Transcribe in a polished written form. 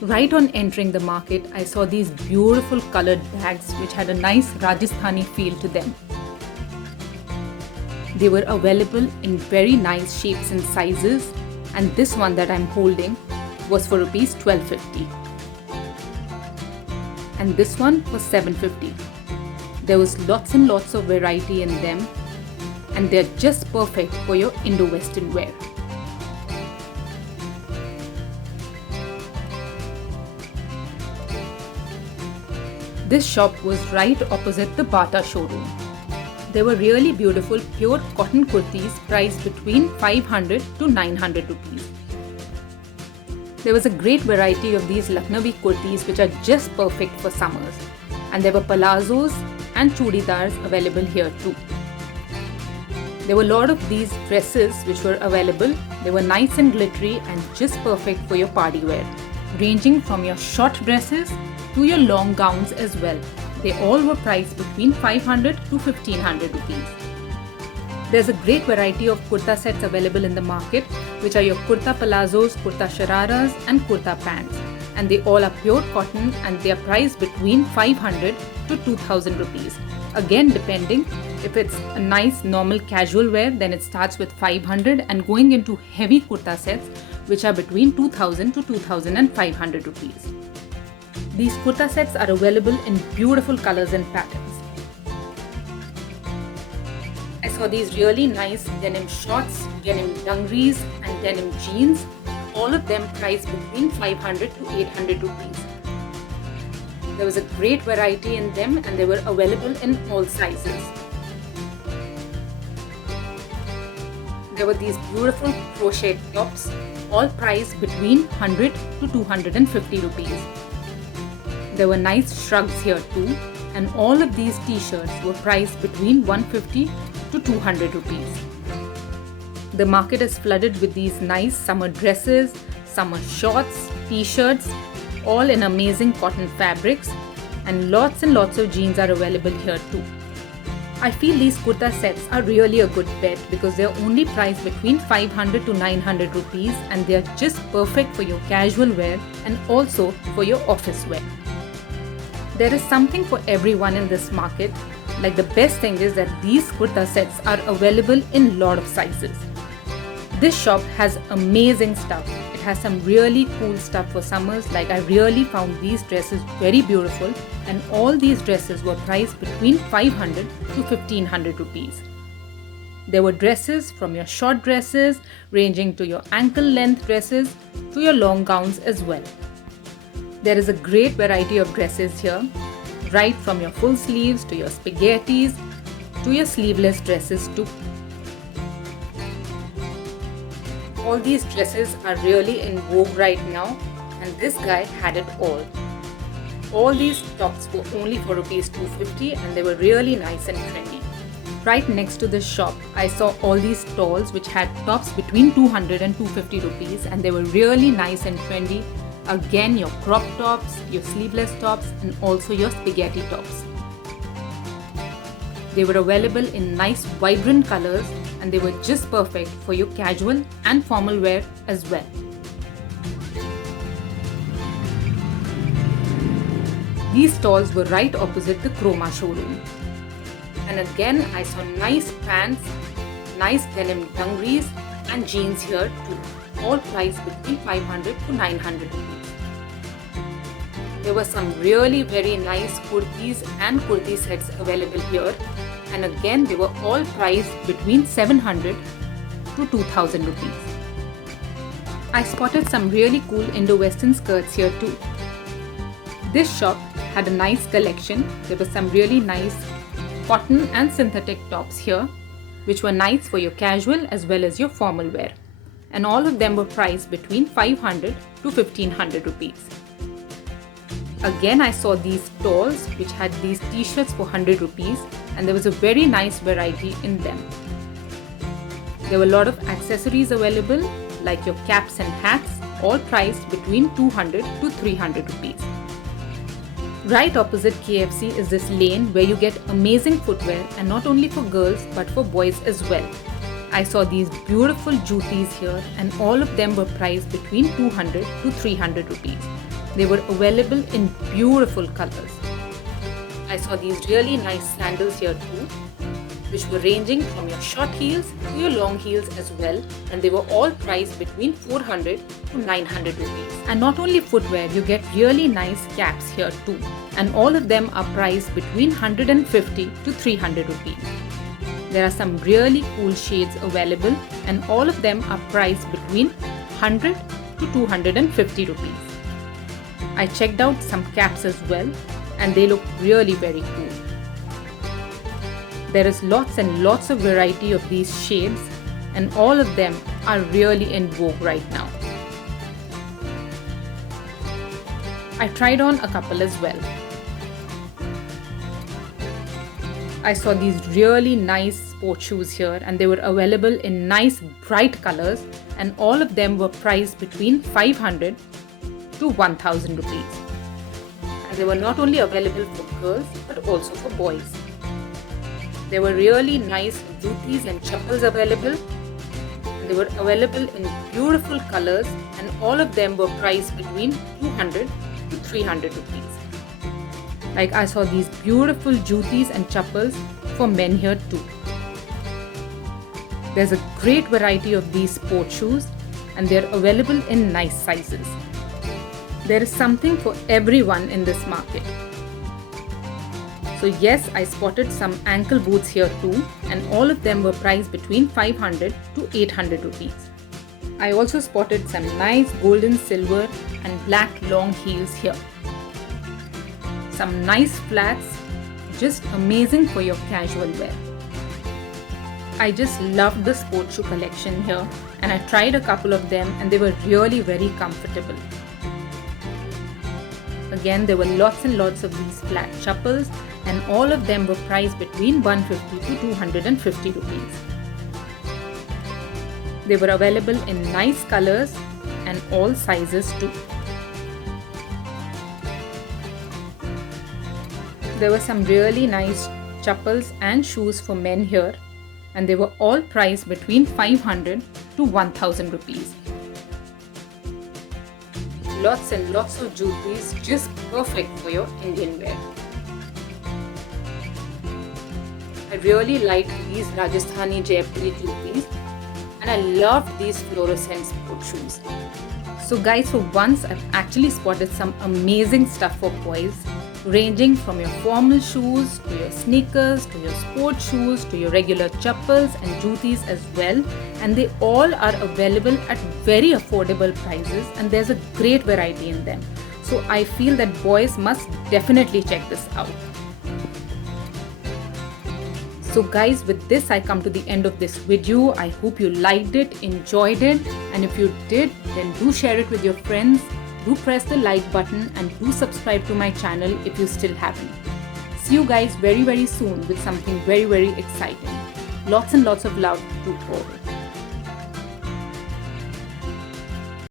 Right on entering the market, I saw these beautiful colored bags which had a nice Rajasthani feel to them. They were available in very nice shapes and sizes, and this one that I'm holding was for rupees 1250. And this one was 750. There was lots and lots of variety in them, and they're just perfect for your Indo-Western wear. This shop was right opposite the Bata showroom. They were really beautiful pure cotton kurtis priced between 500 to 900 rupees. There was a great variety of these Lucknowi kurtis which are just perfect for summers. And there were palazzos and chudidars available here too. There were a lot of these dresses which were available. They were nice and glittery and just perfect for your party wear, ranging from your short dresses to your long gowns as well. They all were priced between 500 to 1500 rupees. There's a great variety of kurta sets available in the market, which are your kurta palazzos, kurta shararas and kurta pants. And they all are pure cotton and they are priced between 500 to 2000 rupees. Again, depending if it's a nice normal casual wear, then it starts with 500 and going into heavy kurta sets which are between 2000 to 2500 rupees. These kurta sets are available in beautiful colors and patterns. I saw these really nice denim shorts, denim dungarees and denim jeans, all of them priced between 500 to 800 rupees. There was a great variety in them and they were available in all sizes. There were these beautiful crochet tops, all priced between 100 to 250 rupees. There were nice shrugs here too, and all of these t-shirts were priced between 150 to 200 rupees. The market is flooded with these nice summer dresses, summer shorts, t-shirts, all in amazing cotton fabrics, and lots of jeans are available here too. I feel these kurta sets are really a good bet because they are only priced between 500 to 900 rupees and they are just perfect for your casual wear and also for your office wear. There is something for everyone in this market. Like the best thing is that these kurta sets are available in lot of sizes. This shop has amazing stuff. It has some really cool stuff for summers. Like I really found these dresses very beautiful and all these dresses were priced between 500 to 1500 rupees. There were dresses from your short dresses ranging to your ankle length dresses to your long gowns as well. There is a great variety of dresses here, right from your full sleeves to your spaghettis to your sleeveless dresses too. All these dresses are really in vogue right now and this guy had it all. All these tops were only for rupees 250 and they were really nice and trendy. Right next to this shop, I saw all these stalls which had tops between 200 and 250 rupees and they were really nice and trendy. Again, your crop tops, your sleeveless tops and also your spaghetti tops. They were available in nice vibrant colors and they were just perfect for your casual and formal wear as well. These stalls were right opposite the Croma showroom. And again, I saw nice pants, nice denim dungarees and jeans here too, all priced between 500 to 900 rupees. There were some really very nice kurtis and kurti sets available here, and again they were all priced between 700 to 2000 rupees. I spotted some really cool Indo-Western skirts here too. This shop had a nice collection. There were some really nice cotton and synthetic tops here, which were nice for your casual as well as your formal wear. And all of them were priced between 500 to 1500 rupees. Again, I saw these stalls which had these t-shirts for 100 rupees and there was a very nice variety in them. There were a lot of accessories available like your caps and hats, all priced between 200 to 300 rupees. Right opposite KFC is this lane where you get amazing footwear and not only for girls but for boys as well. I saw these beautiful jutis here and all of them were priced between 200 to 300 rupees. they were available in beautiful colors. I saw these really nice sandals here too, which were ranging from your short heels to your long heels as well, and they were all priced between 400 to 900 rupees. And not only footwear, you get really nice caps here too, and all of them are priced between 150 to 300 rupees. There are some really cool shades available, and all of them are priced between 100 to 250 rupees. I checked out some caps as well, and they look really very cool. There is lots and lots of variety of these shades, and all of them are really in vogue right now. I tried on a couple as well. I saw these really nice sport shoes here, and they were available in nice bright colors, and all of them were priced between 500 to 1000 rupees. And they were not only available for girls but also for boys. There were really nice jutis and chappals available. They were available in beautiful colors, and all of them were priced between 200 to 300 rupees. Like I saw these beautiful jutis and chappals for men here too. There's a great variety of these sport shoes, and they're available in nice sizes. There is something for everyone in this market. So yes, I spotted some ankle boots here too, and all of them were priced between 500 to 800 rupees. I also spotted some nice golden, silver and black long heels here. Some nice flats, just amazing for your casual wear. I just loved the sport shoe collection here, and I tried a couple of them, and they were really very comfortable. Again, there were lots and lots of these flat chappals, and all of them were priced between 150 to 250 rupees. They were available in nice colors and all sizes too. There were some really nice chappals and shoes for men here, and they were all priced between 500 to 1000 rupees. Lots and lots of jutis, just perfect for your Indian wear. I really liked these Rajasthani Jaipuri jutis, and I loved these fluorescent sport shoes. So guys, for once I've actually spotted some amazing stuff for boys, ranging from your formal shoes to your sneakers to your sport shoes to your regular chappals and jutis as well, and they all are available at very affordable prices, and there's a great variety in them. So I feel that boys must definitely check this out. So guys, with this I come to the end of this video. I hope you liked it, enjoyed it, and if you did, then do share it with your friends. Do press the like button and do subscribe to my channel if you still haven't. See you guys very soon with something very exciting. Lots and lots of love to all.